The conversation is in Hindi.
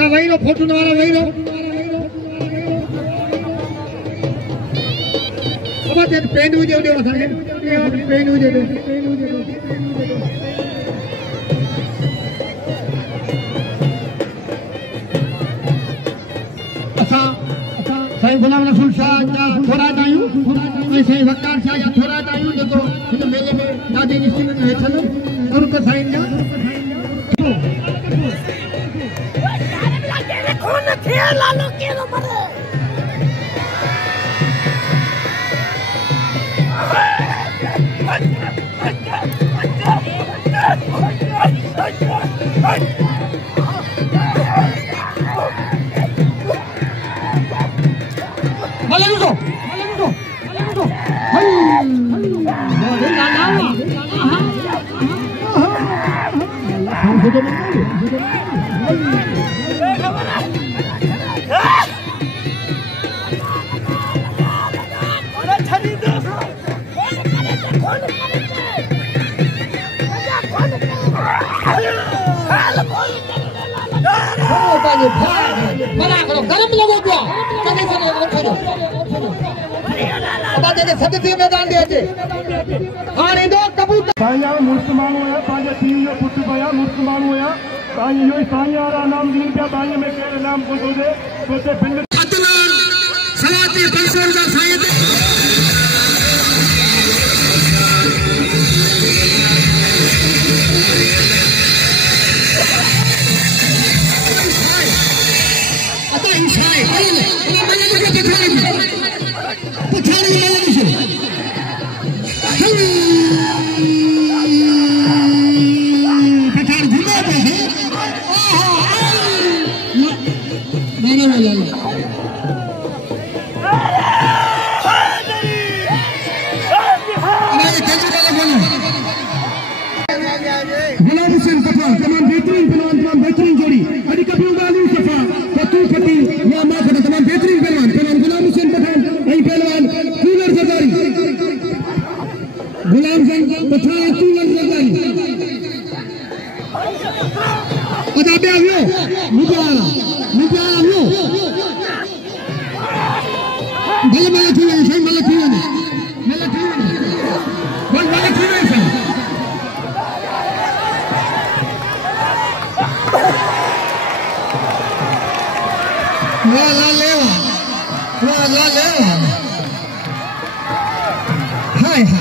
अच्छा वही रो फोटो वाला वही रो अब जे पेन हो जे असांखे पेन हो जे असां साईं गुलाम रसूल शाह जा थोरा आहियूं ऐं साईं वकार शाह जा थोरा आहियूं जेको हिन मेले में ॾाढी निश्चित में वेठल उर्द साईं जा मलाखड़ो गरम लगो पिया चनेसर उठो अब जेके सदती मैदान दे अचे हाणे दो कबूतर साया मुस्लमान होया पांजे तीन जो पुट पया मुस्लमान होया ताई यो सायारा नाम दिन पिया ताई में केड़े नाम को दे सोचे पिंड अदनान सलाती बंसर जा साईं गुलाम हुसैन पठान तमाम बेहतरीन पहलवान तमाम बेहतरीन जोड़ी अड़ी कभी उगाली सफा फतू फती या माखड़ा तमाम बेहतरीन पहलवान गुलाम हुसैन पठान यही पहलवान कूलर सरदारी गुलाम हुसैन पठान कूलर सरदारी अदा पे आवियो मुझे आवियो भले मला थी वने सही मला थी वने बोल मला थी वने सही वाला लेवा हाय